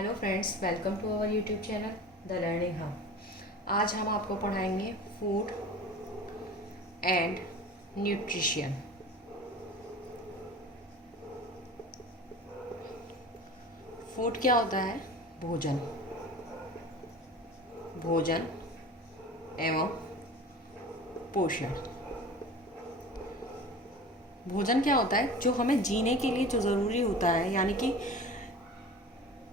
Hello friends, welcome to our YouTube channel the learning hub. आज हम आपको पढ़ाएंगे फूड एंड न्यूट्रिशन। फूड क्या होता है? भोजन, भोजन एवं पोषण। भोजन क्या होता है? जो हमें जीने के लिए जो ज़रूरी होता है, यानी कि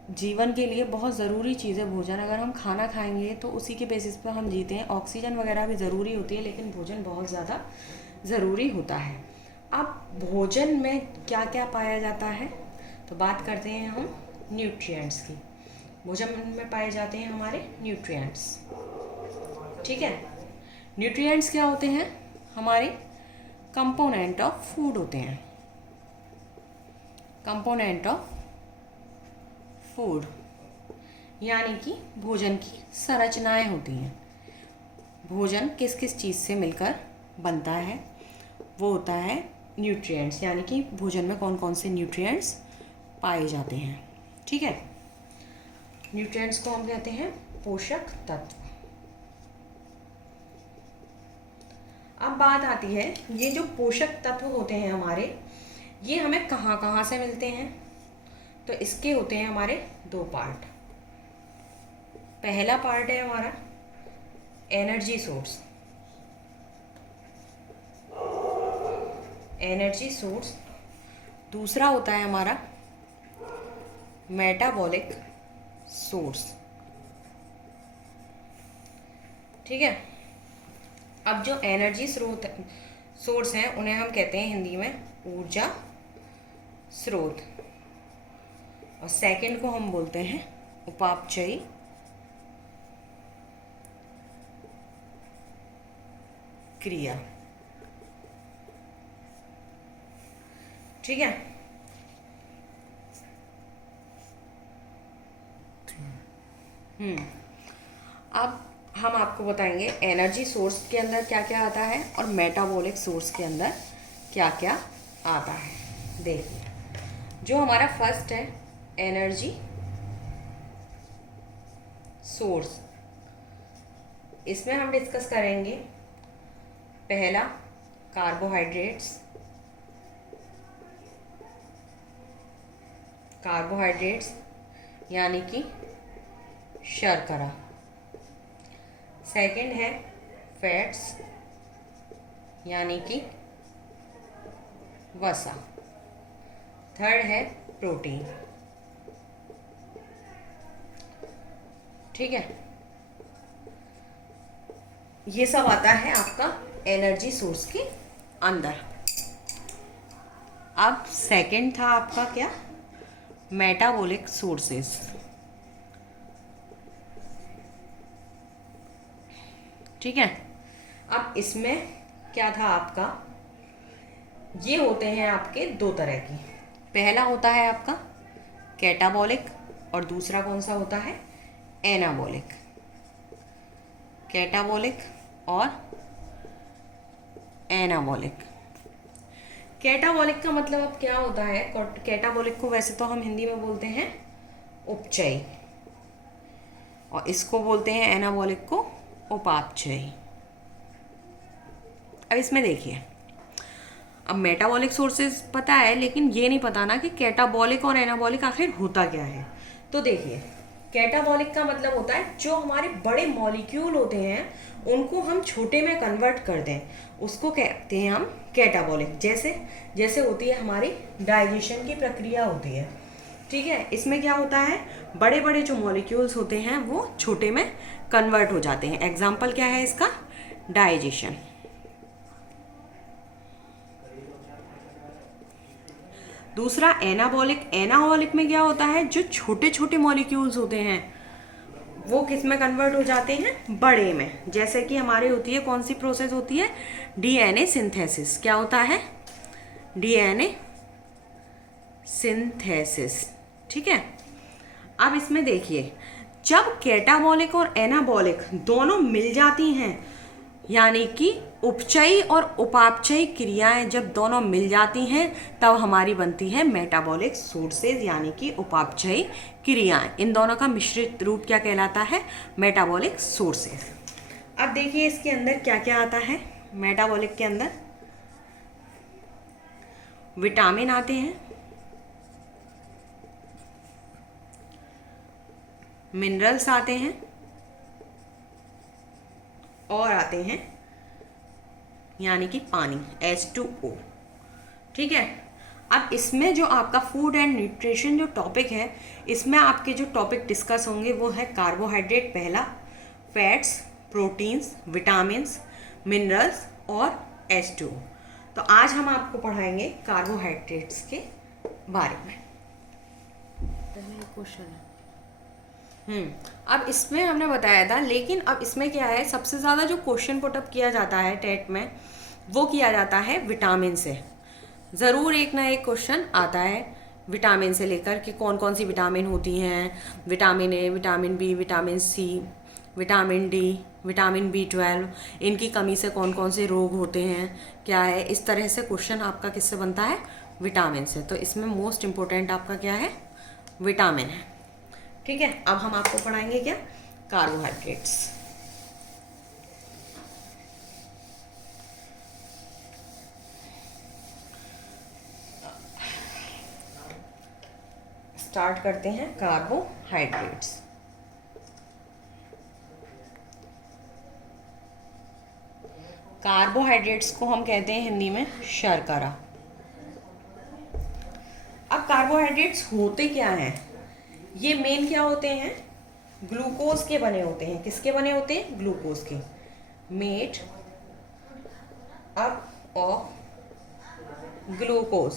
जीवन के लिए बहुत ज़रूरी चीज़ है भोजन। अगर हम खाना खाएंगे तो उसी के बेसिस पर हम जीते हैं। ऑक्सीजन वगैरह भी ज़रूरी होती है, लेकिन भोजन बहुत ज़्यादा ज़रूरी होता है। अब भोजन में क्या क्या पाया जाता है, तो बात करते हैं हम न्यूट्रिएंट्स की। भोजन में पाए जाते हैं हमारे न्यूट्रिएंट्स, ठीक है। न्यूट्रिएंट्स क्या होते हैं? हमारे कंपोनेंट ऑफ फूड होते हैं, कंपोनेंट ऑफ फूड, यानी कि भोजन की संरचनाएं होती हैं। भोजन किस किस चीज़ से मिलकर बनता है, वो होता है न्यूट्रिएंट्स, यानी कि भोजन में कौन कौन से न्यूट्रिएंट्स पाए जाते हैं, ठीक है। न्यूट्रिएंट्स को हम कहते हैं पोषक तत्व। अब बात आती है, ये जो पोषक तत्व होते हैं हमारे, ये हमें कहाँ कहाँ से मिलते हैं? तो इसके होते हैं हमारे दो पार्ट। पहला पार्ट है हमारा एनर्जी सोर्स, एनर्जी सोर्स। दूसरा होता है हमारा मेटाबॉलिक सोर्स, ठीक है। अब जो एनर्जी सोर्स हैं उन्हें हम कहते हैं हिंदी में ऊर्जा स्रोत, और सेकंड को हम बोलते हैं उपापचयी क्रिया, ठीक है। अब हम आपको बताएंगे एनर्जी सोर्स के अंदर क्या क्या आता है और मेटाबॉलिक सोर्स के अंदर क्या क्या आता है। देखिए, जो हमारा फर्स्ट है एनर्जी सोर्स, इसमें हम डिस्कस करेंगे पहला कार्बोहाइड्रेट्स, कार्बोहाइड्रेट्स यानी कि शर्करा। सेकंड है फैट्स यानी कि वसा। थर्ड है प्रोटीन, ठीक है। ये सब आता है आपका एनर्जी सोर्स के अंदर। अब सेकंड था आपका क्या? Metabolic sources. ठीक है। अब इसमें क्या था आपका? ये होते हैं आपके दो तरह की। पहला होता है आपका कैटाबॉलिक और दूसरा कौन सा होता है? एनाबॉलिक। कैटाबॉलिक और एनाबॉलिक। कैटाबॉलिक का मतलब अब क्या होता है? कैटाबॉलिक को वैसे तो हम हिंदी में बोलते हैं उपचयी, और इसको बोलते हैं एनाबॉलिक को उपापचयी। अब इसमें देखिए, अब मेटाबॉलिक सोर्सेज पता है, लेकिन ये नहीं पता ना कि कैटाबॉलिक और एनाबॉलिक आखिर होता क्या है। तो देखिए, कैटाबॉलिक का मतलब होता है जो हमारे बड़े मॉलिक्यूल होते हैं उनको हम छोटे में कन्वर्ट कर दें, उसको कहते हैं हम कैटाबॉलिक। जैसे जैसे होती है हमारी डाइजेशन की प्रक्रिया होती है, ठीक है। इसमें क्या होता है? बड़े बड़े जो मॉलिक्यूल्स होते हैं वो छोटे में कन्वर्ट हो जाते हैं। एग्जाम्पल क्या है इसका? डाइजेशन। दूसरा एनाबॉलिक। एनाबॉलिक में क्या होता है? जो छोटे छोटे मॉलिक्यूल्स होते हैं वो किस में कन्वर्ट हो जाते हैं? बड़े में। जैसे कि हमारे होती है, कौन सी प्रोसेस होती है? DNA synthesis. क्या होता है? डीएनए सिंथेसिस, ठीक है। अब इसमें देखिए, जब कैटाबॉलिक और एनाबॉलिक दोनों मिल जाती हैं, यानी कि उपचयी और उपापचयी क्रियाएं जब दोनों मिल जाती हैं तब हमारी बनती है मेटाबॉलिक सोर्सेज, यानी कि उपापचयी क्रियाएं। इन दोनों का मिश्रित रूप क्या कहलाता है? Metabolic sources. अब देखिए इसके अंदर क्या क्या आता है। मेटाबॉलिक के अंदर विटामिन आते हैं, मिनरल्स आते हैं और आते हैं यानी कि पानी H2O। ठीक है। अब इसमें जो आपका फूड एंड न्यूट्रिशन जो टॉपिक है, इसमें आपके जो टॉपिक डिस्कस होंगे वो है कार्बोहाइड्रेट पहला, फैट्स, प्रोटीन्स, विटामिन्स, मिनरल्स और H2O। तो आज हम आपको पढ़ाएंगे कार्बोहाइड्रेट्स के बारे में। क्वेश्चन है। अब इसमें हमने बताया था, लेकिन अब इसमें क्या है, सबसे ज़्यादा जो क्वेश्चन पुटअप किया जाता है टेट में वो किया जाता है विटामिन से। ज़रूर एक ना एक क्वेश्चन आता है विटामिन से लेकर कि कौन कौन सी विटामिन होती हैं, vitamin A, vitamin B, vitamin C, vitamin D, vitamin B12, इनकी कमी से कौन कौन से रोग होते हैं, क्या है। इस तरह से क्वेश्चन आपका किससे बनता है? विटामिन से। तो इसमें मोस्ट इम्पोर्टेंट आपका क्या है? विटामिन है। ठीक है। अब हम आपको पढ़ाएंगे क्या? कार्बोहाइड्रेट्स। स्टार्ट करते हैं कार्बोहाइड्रेट्स। कार्बोहाइड्रेट्स को हम कहते हैं हिंदी में शर्करा। अब कार्बोहाइड्रेट्स होते क्या हैं? ये मेन क्या होते हैं? ग्लूकोज के बने होते हैं। किसके बने होते हैं? ग्लूकोज के। Made up of glucose.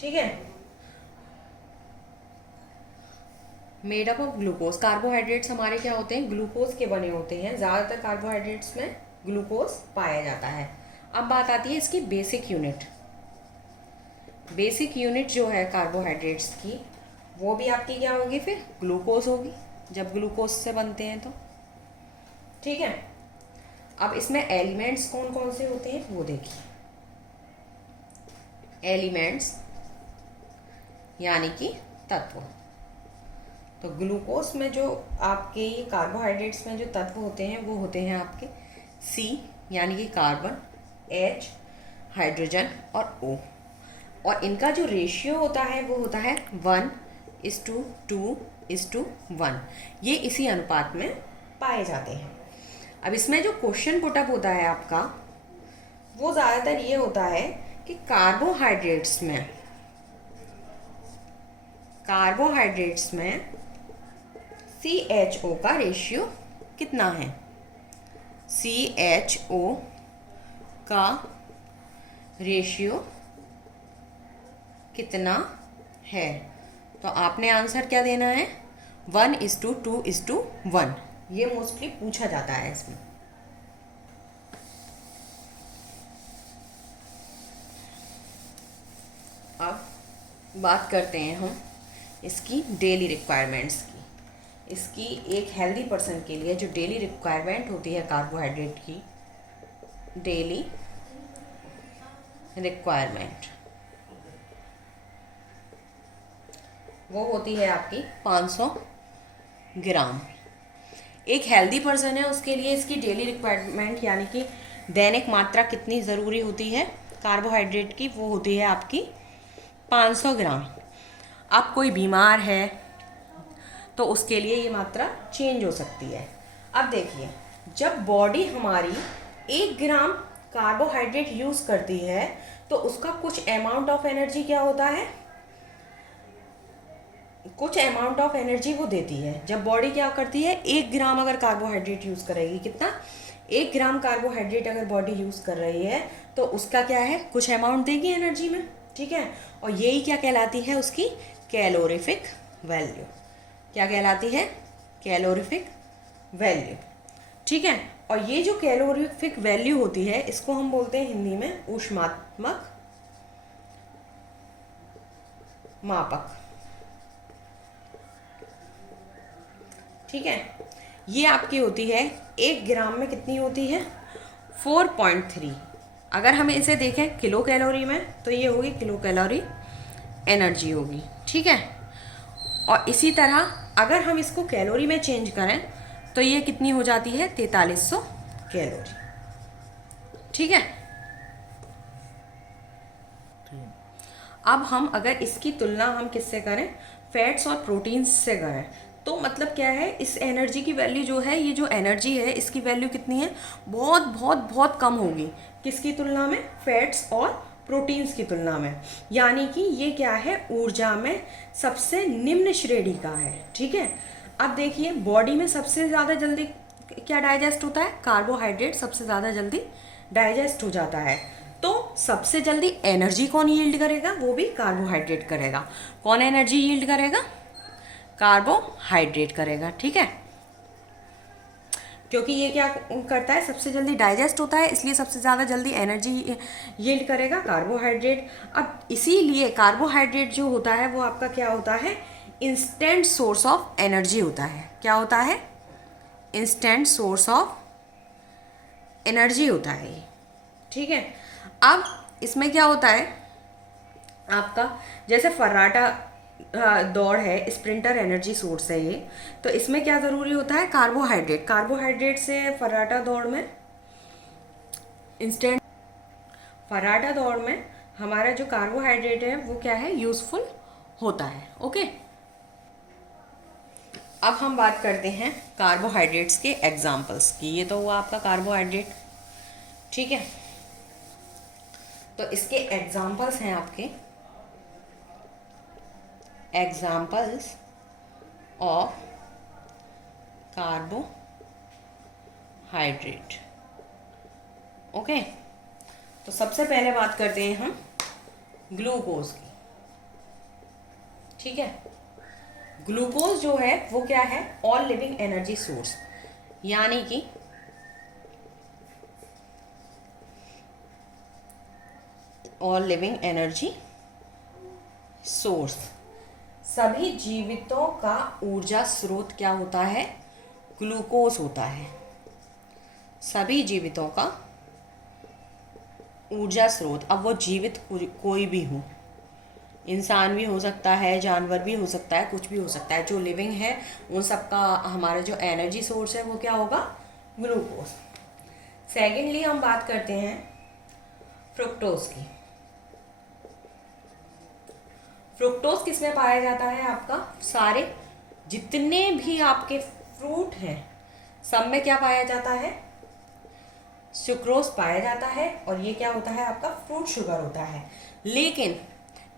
ठीक है। Made up of glucose. Carbohydrates हमारे क्या होते हैं? ग्लूकोज के बने होते हैं। ज़्यादातर कार्बोहाइड्रेट्स में ग्लूकोज पाया जाता है। अब बात आती है इसकी बेसिक यूनिट। बेसिक यूनिट जो है कार्बोहाइड्रेट्स की, वो भी आपकी क्या होगी? फिर ग्लूकोज होगी, जब ग्लूकोज से बनते हैं तो। ठीक है। अब इसमें एलिमेंट्स कौन कौन से होते हैं वो देखिए। एलिमेंट्स यानी कि तत्व। तो ग्लूकोज में जो आपके कार्बोहाइड्रेट्स में जो तत्व होते हैं वो होते हैं आपके C यानी कि कार्बन, H हाइड्रोजन और O। और इनका जो रेशियो होता है वो होता है 1:2:1। ये इसी अनुपात में पाए जाते हैं। अब इसमें जो क्वेश्चन पुटअप होता है आपका, वो ज़्यादातर ये होता है कि कार्बोहाइड्रेट्स में CHO का रेशियो कितना है? CHO का रेशियो कितना है? तो आपने आंसर क्या देना है? 1:2:1। ये मोस्टली पूछा जाता है इसमें। अब बात करते हैं हम इसकी डेली रिक्वायरमेंट्स की। इसकी एक हेल्दी पर्सन के लिए जो डेली रिक्वायरमेंट होती है कार्बोहाइड्रेट की, डेली रिक्वायरमेंट वो होती है आपकी 500 ग्राम। एक हेल्दी पर्सन है उसके लिए इसकी डेली रिक्वायरमेंट यानी कि दैनिक मात्रा कितनी ज़रूरी होती है कार्बोहाइड्रेट की, वो होती है आपकी 500 ग्राम। अब कोई बीमार है तो उसके लिए ये मात्रा चेंज हो सकती है। अब देखिए, जब बॉडी हमारी 1 ग्राम कार्बोहाइड्रेट यूज़ करती है तो उसका कुछ अमाउंट ऑफ एनर्जी क्या होता है? कुछ अमाउंट ऑफ एनर्जी वो देती है। जब बॉडी क्या करती है, 1 ग्राम अगर कार्बोहाइड्रेट यूज़ करेगी, कितना? 1 ग्राम कार्बोहाइड्रेट अगर बॉडी यूज़ कर रही है तो उसका क्या है? कुछ अमाउंट देगी एनर्जी में। ठीक है। और यही क्या कहलाती है? उसकी कैलोरीफिक वैल्यू। क्या कहलाती है? Calorific value. ठीक है। और ये जो कैलोरीफिक वैल्यू होती है, इसको हम बोलते हैं हिंदी में ऊष्मात्मक मापक। ठीक है। ये आपकी होती है 1 ग्राम में कितनी होती है? 4.3। अगर हमें इसे देखें किलो कैलोरी में तो ये होगी किलो कैलोरी एनर्जी होगी, ठीक है। और इसी तरह अगर हम इसको कैलोरी में चेंज करें तो ये कितनी हो जाती है 4300 कैलोरी, ठीक है। अब हम अगर इसकी तुलना हम किससे करें, फैट्स और प्रोटीन्स से करें, तो मतलब क्या है, इस एनर्जी की वैल्यू जो है, ये जो एनर्जी है इसकी वैल्यू कितनी है, बहुत बहुत बहुत कम होगी। किसकी तुलना में, फैट्स और प्रोटीन्स की तुलना में। यानी कि ये क्या है, ऊर्जा में सबसे निम्न श्रेणी का है, ठीक है। अब देखिए बॉडी में सबसे ज़्यादा जल्दी क्या डाइजेस्ट होता है, कार्बोहाइड्रेट सबसे ज़्यादा जल्दी डाइजेस्ट हो जाता है। तो सबसे जल्दी एनर्जी कौन यील्ड करेगा, वो भी कार्बोहाइड्रेट करेगा। कौन एनर्जी यील्ड करेगा, कार्बोहाइड्रेट करेगा, ठीक है। क्योंकि ये क्या करता है, सबसे जल्दी डाइजेस्ट होता है, इसलिए सबसे ज़्यादा जल्दी एनर्जी यील्ड करेगा कार्बोहाइड्रेट। अब इसीलिए कार्बोहाइड्रेट जो होता है वो आपका क्या होता है, इंस्टेंट सोर्स ऑफ एनर्जी होता है। क्या होता है, इंस्टेंट सोर्स ऑफ एनर्जी होता है ये, ठीक है। अब इसमें क्या होता है आपका, जैसे फर्राटा दौड़ है, स्प्रिंटर एनर्जी सोर्स है ये, तो इसमें क्या ज़रूरी होता है, कार्बोहाइड्रेट। कार्बोहाइड्रेट से फर्राटा दौड़ में इंस्टेंट, फर्राटा दौड़ में हमारा जो कार्बोहाइड्रेट है वो क्या है, यूज़फुल होता है, ओके। अब हम बात करते हैं कार्बोहाइड्रेट्स के एग्जाम्पल्स की। ये तो हुआ आपका कार्बोहाइड्रेट, ठीक है। तो इसके एग्जाम्पल्स हैं आपके, एग्जाम्पल्स ऑफ कार्बोहाइड्रेट, ओके। तो सबसे पहले बात करते हैं हम ग्लूकोज की, ठीक है। ग्लूकोज जो है वो क्या है, ऑल लिविंग एनर्जी सोर्स, यानी कि ऑल लिविंग एनर्जी सोर्स, सभी जीवितों का ऊर्जा स्रोत क्या होता है, ग्लूकोज होता है। सभी जीवितों का ऊर्जा स्रोत, अब वो जीवित कोई भी हो, इंसान भी हो सकता है, जानवर भी हो सकता है, कुछ भी हो सकता है, जो लिविंग है उन सबका हमारा जो एनर्जी सोर्स है वो क्या होगा, ग्लूकोज। सेकेंडली हम बात करते हैं फ्रुक्टोज की। फ्रुक्टोज किसमें पाया जाता है, आपका सारे जितने भी आपके फ्रूट हैं सब में क्या पाया जाता है, सुक्रोज पाया जाता है, और ये क्या होता है आपका फ्रूट शुगर होता है। लेकिन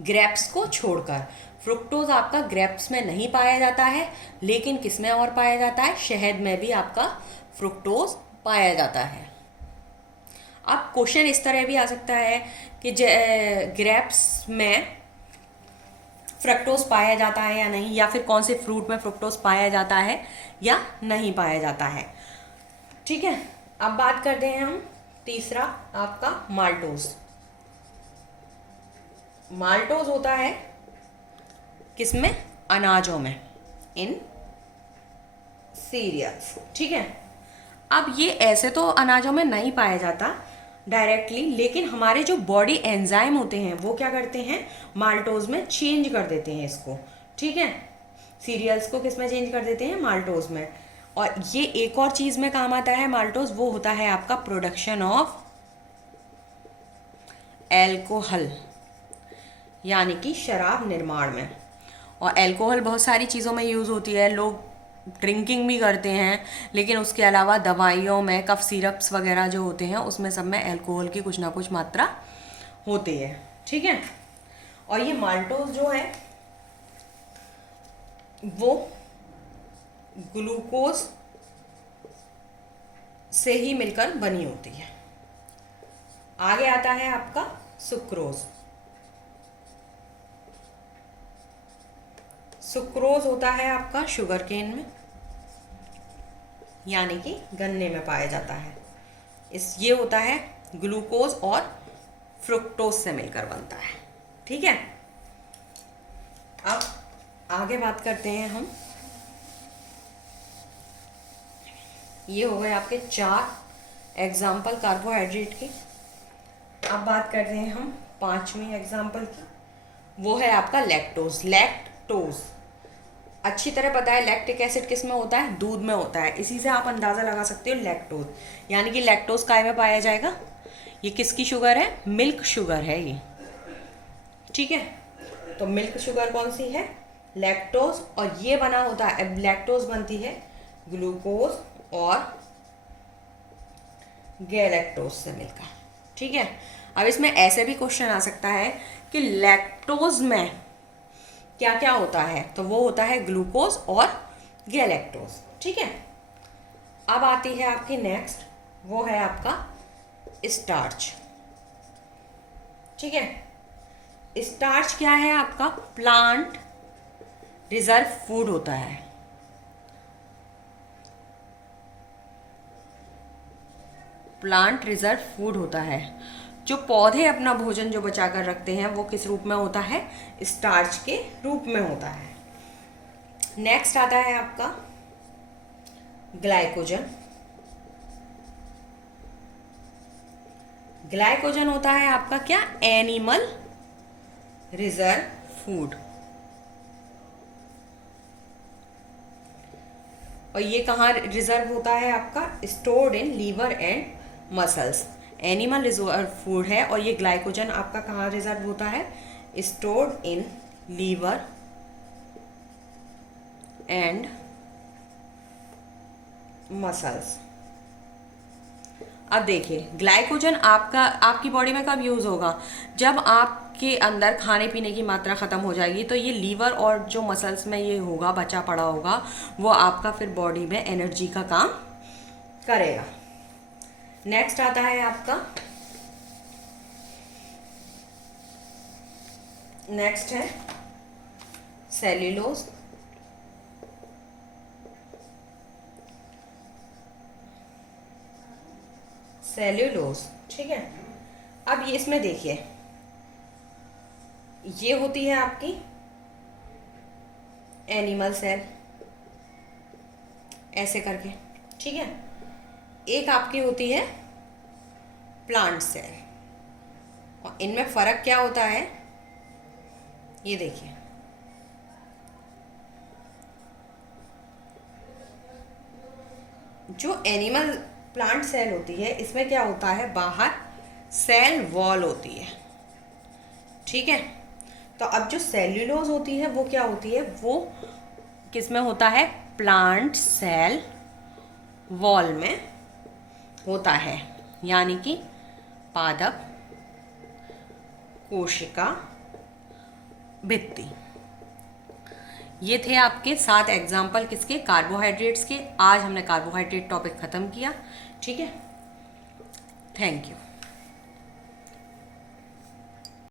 ग्रेप्स को छोड़कर फ्रुक्टोज आपका ग्रेप्स में नहीं पाया जाता है, लेकिन किस में और पाया जाता है, शहद में भी आपका फ्रुक्टोज पाया जाता है। अब क्वेश्चन इस तरह भी आ सकता है कि ग्रेप्स में फ्रक्टोज पाया जाता है या नहीं, या फिर कौन से फ्रूट में फ्रुक्टोज पाया जाता है या नहीं पाया जाता है, ठीक है। अब बात करते हैं हम तीसरा आपका माल्टोज। माल्टोज होता है किसमें, अनाजों में, इन सीरियल्स, ठीक है। अब ये ऐसे तो अनाजों में नहीं पाया जाता डायरेक्टली, लेकिन हमारे जो बॉडी एंजाइम होते हैं वो क्या करते हैं, माल्टोज में चेंज कर देते हैं इसको, ठीक है। सीरियल्स को किस में चेंज कर देते हैं, माल्टोज में। और ये एक और चीज़ में काम आता है माल्टोज, वो होता है आपका प्रोडक्शन ऑफ एल्कोहल, यानी कि शराब निर्माण में। और एल्कोहल बहुत सारी चीज़ों में यूज़ होती है, लोग ड्रिंकिंग भी करते हैं, लेकिन उसके अलावा दवाइयों में कफ सिरप्स वगैरह जो होते हैं उसमें सब में एल्कोहल की कुछ ना कुछ मात्रा होती है, ठीक है। और ये माल्टोज जो है वो ग्लूकोज से ही मिलकर बनी होती है। आगे आता है आपका सुक्रोज। सुक्रोज होता है आपका शुगर केन में, यानी कि गन्ने में पाया जाता है। ये होता है ग्लूकोज और फ्रुक्टोज से मिलकर बनता है, ठीक है। अब आगे बात करते हैं हम, ये हो गए आपके 4 एग्जाम्पल कार्बोहाइड्रेट की। अब बात करते हैं हम 5वीं एग्जाम्पल की, वो है आपका लैक्टोज। लैक्टोज अच्छी तरह पता है लैक्टिक एसिड किस में होता है, दूध में होता है। इसी से आप अंदाज़ा लगा सकते हो लैक्टोज, यानी कि लैक्टोज काय में पाया जाएगा, ये किसकी शुगर है, मिल्क शुगर है ये, ठीक है। तो मिल्क शुगर कौन सी है, लैक्टोज, और ये बना होता है, लैक्टोज बनती है ग्लूकोज और गैलेक्टोज से मिलकर, ठीक है। अब इसमें ऐसे भी क्वेश्चन आ सकता है कि लैक्टोज में क्या क्या होता है, तो वो होता है ग्लूकोज और गैलेक्टोज, ठीक है। अब आती है आपकी नेक्स्ट, वो है आपका स्टार्च, ठीक है। स्टार्च क्या है आपका, प्लांट रिजर्व फूड होता है, प्लांट रिजर्व फूड होता है। जो पौधे अपना भोजन जो बचा कर रखते हैं वो किस रूप में होता है, स्टार्च के रूप में होता है। नेक्स्ट आता है आपका ग्लाइकोजन। ग्लाइकोजन होता है आपका क्या, एनिमल रिजर्व फूड, और ये कहाँ रिजर्व होता है आपका, stored in liver and muscles. Animal reserve food है, और ये ग्लाइकोजन आपका कहाँ रिजर्व होता है, stored in liver and muscles. अब देखिए ग्लाइकोजन आपकी बॉडी में कब यूज़ होगा, जब आपके अंदर खाने पीने की मात्रा ख़त्म हो जाएगी, तो ये लीवर और जो मसल्स में ये होगा बचा पड़ा होगा, वो आपका फिर बॉडी में एनर्जी का काम करेगा। नेक्स्ट आता है आपका, नेक्स्ट है सेल्यूलोज। सेल्यूलोज, ठीक है। अब ये इसमें देखिए, ये होती है आपकी एनिमल सेल, ऐसे करके, ठीक है। एक आपकी होती है प्लांट सेल, और इनमें फर्क क्या होता है, ये देखिए, जो एनिमल प्लांट सेल होती है इसमें क्या होता है, बाहर सेल वॉल होती है, ठीक है। तो अब जो सेल्यूलोज होती है वो क्या होती है, वो किस में होता है, प्लांट सेल वॉल में होता है, यानी कि पादप कोशिका भित्ति। ये थे आपके 7 एग्जाम्पल किसके, कार्बोहाइड्रेट्स के। आज हमने कार्बोहाइड्रेट टॉपिक ख़त्म किया, ठीक है। Thank you.